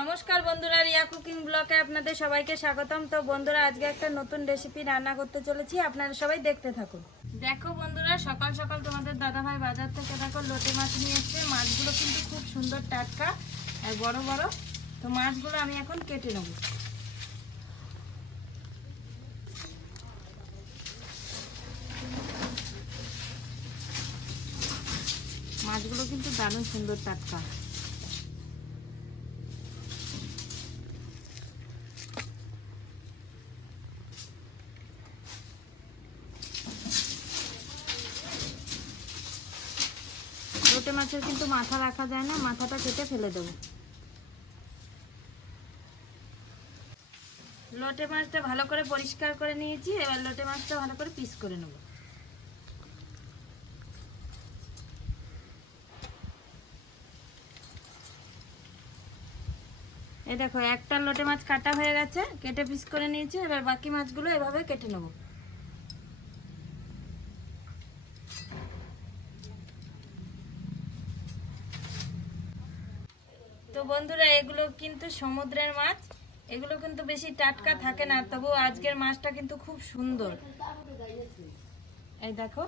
নমস্কার বন্ধুরা, রিয়া কুকিং ব্লকে আপনাদের সবাইকে স্বাগতম। তো বন্ধুরা, আজকে একটা নতুন রেসিপি রান্না করতে চলেছি, আপনারা সবাই দেখতে থাকুন। দেখো বন্ধুরা, সকাল সকাল তোমাদের দাদাভাই বাজার থেকে দেখো লোটে মাছ নিয়ে এসছে। মাছগুলো কিন্তু খুব সুন্দর টাটকা আর বড় বড়। তো মাছগুলো আমি এখন কেটে নেব। মাছগুলো কিন্তু দারুণ সুন্দর টাটকা। লোটে মাছের কিন্তু মাথা রাখা যায় না, মাথাটা কেটে ফেলে দেবো। লোটে মাছটা ভালো করে পরিষ্কার করে নিয়েছি, এবার লোটে মাছটা ভালো করে পিস করে নেব। এই দেখো, একটা লোটে মাছ কাটা হয়ে গেছে, কেটে পিস করে নিয়েছি, এবার বাকি মাছগুলো এভাবে কেটে নেব তো বন্ধুরা এগুলো কিন্তু সমুদ্রের মাছ, এগুলো কিন্তু বেশি টাটকা থাকে না, তবু আজকের মাছটা কিন্তু খুব সুন্দর। এই দেখো,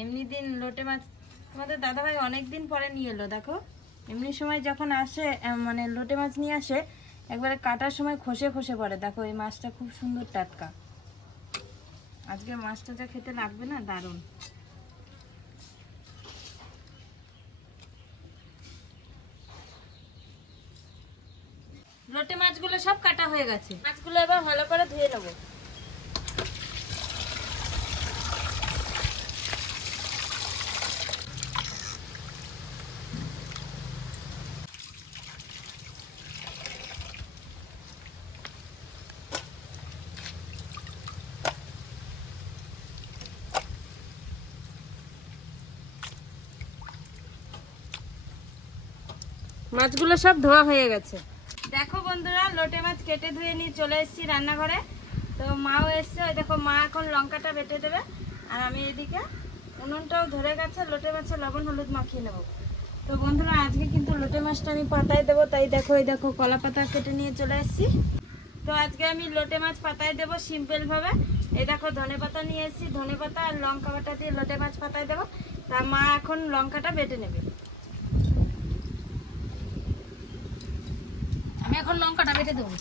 এমনি দিন লোটে মাছ, তোমাদের দাদাভাই অনেক দিন পরে নিয়ে এলো, দেখো। এমনি সময় যখন আসে মানে লোটে মাছ নিয়ে আসে, একবারে কাটার সময় খসে খসে পড়ে। দেখো, এই মাছটা খুব সুন্দর টাটকা। আজকে মাছটা যা খেতে লাগবে না, দারুণ। লোটে মাছগুলো সব কাটা হয়ে গেছে। মাছগুলো এবার ভালো করে ধুয়ে নেব। মাছগুলো সব ধোয়া হয়ে গেছে। দেখো বন্ধুরা, লোটে মাছ কেটে ধুয়ে নিয়ে চলে এসেছি রান্নাঘরে। তো মাও এসছে, ওই দেখো মা এখন লঙ্কাটা বেটে দেবে। আর আমি এদিকে উনুনটাও ধরে গেছে, লোটে মাছে লবণ, হলুদ মাখিয়ে নেব। তো বন্ধুরা, আজকে কিন্তু লোটে মাছটা আমি পাতায় দেবো, তাই দেখো, এই দেখো কলা পাতা কেটে নিয়ে চলে এসেছি। তো আজকে আমি লোটে মাছ পাতায় দেবো সিম্পলভাবে। এই দেখো, ধনে পাতা নিয়ে এসেছি, ধনে পাতা আর লঙ্কা বাটা দিয়ে লোটে মাছ পাতায় দেবো। তা মা এখন লঙ্কাটা বেটে নেবে। এখন লঙ্কাটা বেটে দেবো।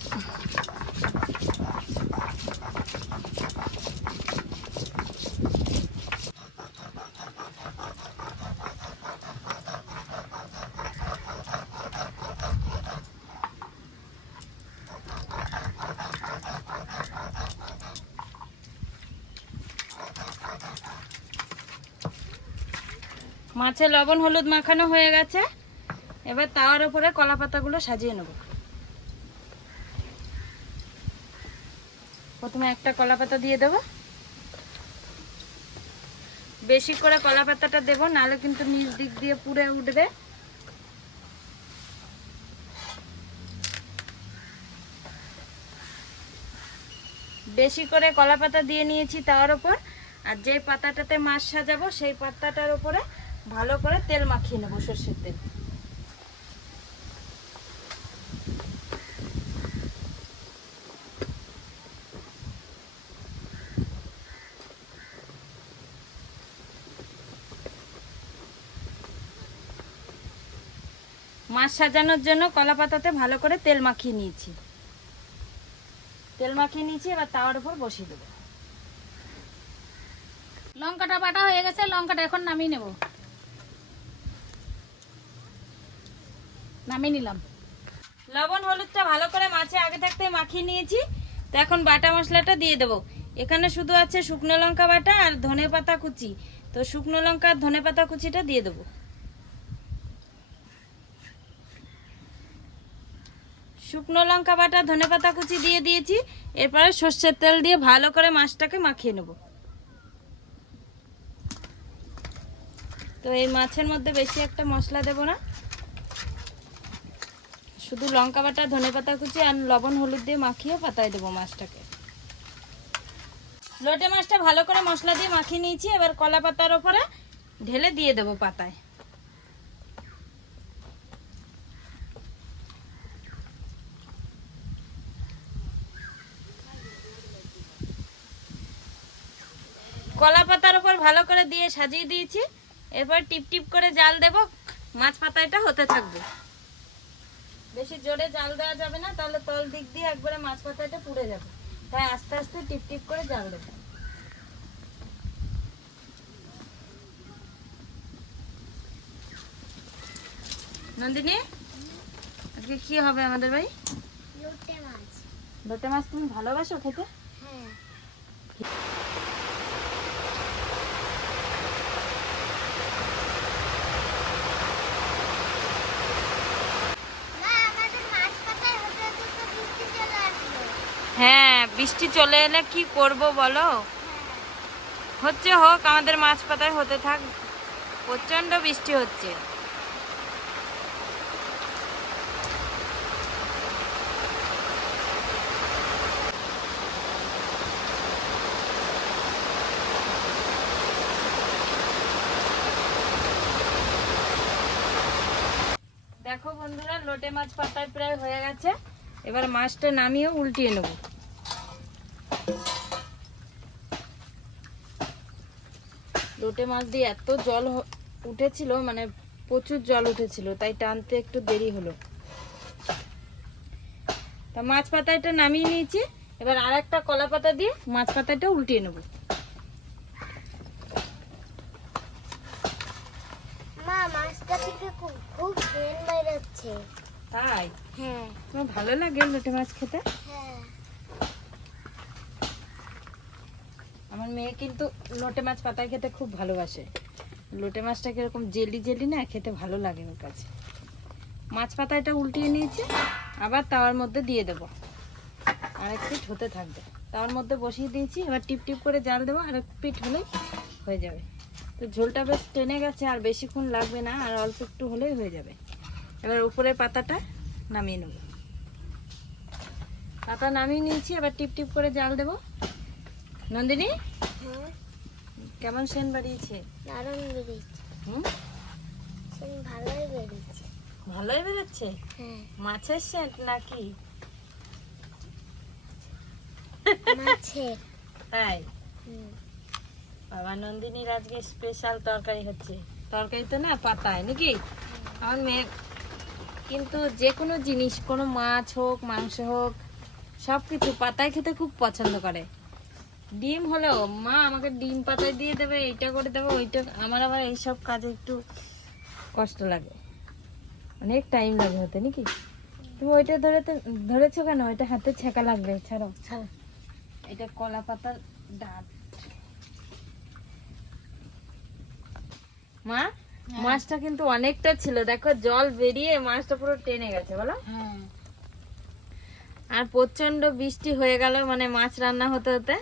মাছে লবণ হলুদ মাখানো হয়ে গেছে। এবার তাওয়ার উপরে কলা পাতাগুলো সাজিয়ে নেব। প্রথমে একটা কলা পাতা দিয়ে দেবো। বেশি করে কলা পাতাটা দেবো, নাহলে কিন্তু নিচ দিক দিয়ে পুড়ে উঠবে। বেশি করে কলা পাতা দিয়ে নিয়েছি তার ওপর আর যে পাতাটাতে মাছ সাজাবো, সেই পাতাটার উপরে ভালো করে তেল মাখিয়ে নেব সর্ষের তেল। মাছ সাজানোর জন্য কলা পাতাতে ভালো করে তেল মাখিয়ে নিয়েছি। তেল মাখিয়ে নিয়েছি, এবার তাওয়ার উপর বসিয়ে দেবো। লঙ্কাটা বাটা হয়ে গেছে, লঙ্কাটা এখন নামিয়ে নেব। নামিয়ে নিলাম। লবণ হলুদটা ভালো করে মাছে আগে থাকতে মাখিয়ে নিয়েছি, তো এখন বাটা মশলাটা দিয়ে দেবো। এখানে শুধু আছে শুকনো লঙ্কা বাটা আর ধনে পাতা কুচি। তো শুকনো লঙ্কা আর ধনে পাতা কুচিটা দিয়ে দেবো। শুকনো লঙ্কা বাটা, ধনে পাতা কুচি দিয়ে দিয়েছি। এরপরে সর্ষের তেল দিয়ে ভালো করে মাছটাকে মাখিয়ে নেব। তো এই মাছের মধ্যে বেশি একটা মশলা দেব না। শুধু লঙ্কা বাটা, ধনে পাতা কুচি আর লবণ, হলুদ দিয়ে মাখিয়ে পাতায় দেবো মাছটাকে। লোটে মাছটা ভালো করে মশলা দিয়ে মাখিয়ে নিয়েছি। এবার কলা পাতার ওপরে ঢেলে দিয়ে দেবো পাতায়। কলা পাতার উপর ভালো করে দিয়ে সাজিয়ে দিয়েছি। এরপর টিপ টিপ করে জাল দেব। মাছ পাতাটা হতে থাকবে। বেশি জোরে জাল দেওয়া যাবে না তাহলে তল দিক দিয়ে একবারে মাছ পাতাটা পুড়ে যাবে। তাই আস্তে আস্তে টিপ টিপ করে জাল দেবো। নন্দিনী আজকে কি হবে আমাদের বাড়ি? লোটে মাছ। লোটে মাছ তুমি ভালোবাসো খেতে হ্যাঁ মা আমাদের মাছ পাতায় হতে হতে তো বৃষ্টি চলে আসলো হ্যাঁ বৃষ্টি চলে এলে কি করব বলো? হচ্ছে হোক, আমাদের মাছ পাতায় হতে থাক প্রচণ্ড বৃষ্টি হচ্ছে। দেখো বন্ধুরা, লোটে মাছ পাতায় প্রায় হয়ে গেছে। এবার মাছটা নামিয়ে উল্টিয়ে নেব। লোটে মাছ দিয়ে এত জল উঠেছিল মানে প্রচুর জল উঠেছিল তাই টানতে একটু দেরি হলো। তা মাছ পাতাটা নামিয়ে নিয়েছি এবার আর একটা কলা পাতা দিয়ে মাছ পাতাটা উল্টিয়ে নেব। মা মাছটা খুব খুব তাই? হ্যাঁ। তোমার ভালো লাগে লোটে মাছ খেতে হ্যাঁ আমার মেয়ে কিন্তু লোটে মাছ পাতায় খেতে খুব ভালোবাসে। লোটে মাছটা কীরকম জেলি জেলি না, খেতে ভালো লাগে ওর কাছে। মাছ পাতাটা উল্টিয়ে নিয়েছি, আবার তাওয়ার মধ্যে দিয়ে দেবো। আর এক পিঠ হতে থাকবে। তাওয়ার মধ্যে বসিয়ে দিয়েছি, এবার টিপ টিপ করে জাল দেবো, আর এক পিঠ হলেই হয়ে যাবে। তো ঝোলটা বেশ টেনে গেছে, আর বেশিক্ষণ লাগবে না, আর অল্প একটু হলেই হয়ে যাবে। এবার উপরের পাতাটা নামিয়ে নেব। পাতা নামিয়ে নিয়েছি, এবার টিপ টিপ করে জাল দেবো। নন্দিনী? হ্যাঁ। কেমন সেন বাড়িয়েছে? দারুণ বেরিয়েছে হুম? সেই ভালোই বেরিয়েছে ভালোই বেরোচ্ছে হ্যাঁ। মাছের সেন্ট নাকি? মাছের। তাই? বাবা নন্দিনীর আজকে স্পেশাল তরকারি হচ্ছে। তরকারি তো না পাতায় নাকি? আমার মেয়ে কিন্তু যে কোনো জিনিস কোনো মাছ হোক মাংস হোক সব কিছু পাতায় খেতে খুব পছন্দ করে। ডিম হলো মা আমাকে ডিম পাতায় দিয়ে দেবে এইটা করে দেবে ওইটা আমার আবার এইসব কাজে একটু কষ্ট লাগে। অনেক টাইম লাগে হতে নাকি? তুমি ওইটা ধরে ধরেছো কেন? ওইটা হাতে ছেঁকা লাগবে ছাড়ো। ছাড়ো। এটা কলা পাতার ডাব মা মাছটা কিন্তু অনেকটা ছিল দেখো জল বেরিয়ে মাছটা পুরো টেনে গেছে বলো। হ্যাঁ। আর প্রচণ্ড বৃষ্টি হয়ে গেল মানে মাছ রান্না হতে হতে।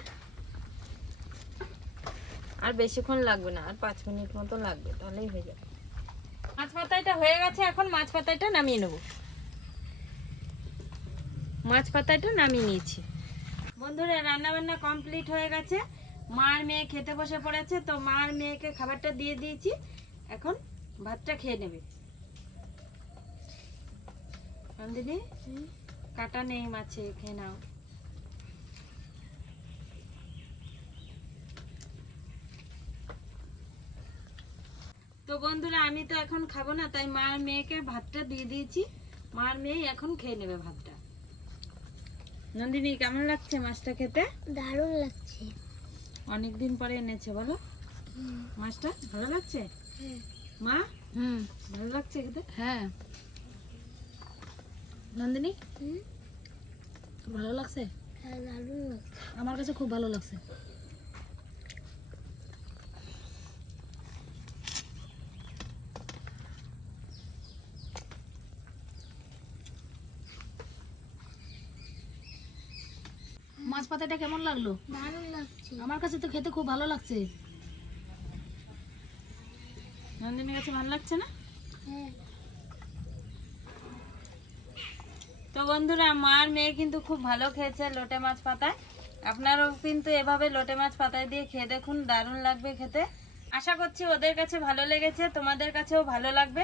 আর বেশিক্ষণ লাগবে না আর পাঁচ মিনিট মতো লাগবে তাহলেই হয়ে যাবে। মাছ পাতাইটা হয়ে গেছে এখন মাছ পাতাইটা নামিয়ে নেব। মাছ পাতাইটা নামিয়ে নিয়েছি। বন্ধুরা রান্না বান্না কমপ্লিট হয়ে গেছে। মার মেয়ে খেতে বসে পড়েছে তো মার মেয়েকে খাবারটা দিয়ে দিয়েছি। এখন ভাতটা খেয়ে নেবে। নন্দিনী কাটা নেই মাছে খেয়ে নাও। বন্ধুরা আমি তো এখন খাব না তাই মার মেয়েকে ভাতটা দিয়ে দিয়েছি। মার মেয়ে এখন খেয়ে নেবে ভাতটা। নন্দিনী কেমন লাগছে মাছটা খেতে? দারুণ লাগছে। অনেকদিন পরে এনেছে বলো। মাছটা ভালো লাগছে? হ্যাঁ। মা? হুম। ভালো লাগছে খেতে? হ্যাঁ। নন্দিনী? হুম। ভালো লাগছে? হ্যাঁ দারুণ লাগছে। আমার কাছে খুব ভালো লাগছে। মাছ পাতাটা কেমন লাগল? লাগছে। আমার কাছে তো খেতে খুব ভালো লাগছে। নন্দিনীর কাছে ভালো লাগছে না? হ্যাঁ। তো বন্ধুরা মার মেয়ে কিন্তু খুব ভালো খেয়েছে লোটে মাছ পাতায়। আপনারাও কিন্তু এভাবে লোটে মাছ পাতায় দিয়ে খেয়ে দেখুন দারুণ লাগবে খেতে। আশা করছি ওদের কাছে ভালো লেগেছে তোমাদের কাছেও ভালো লাগবে।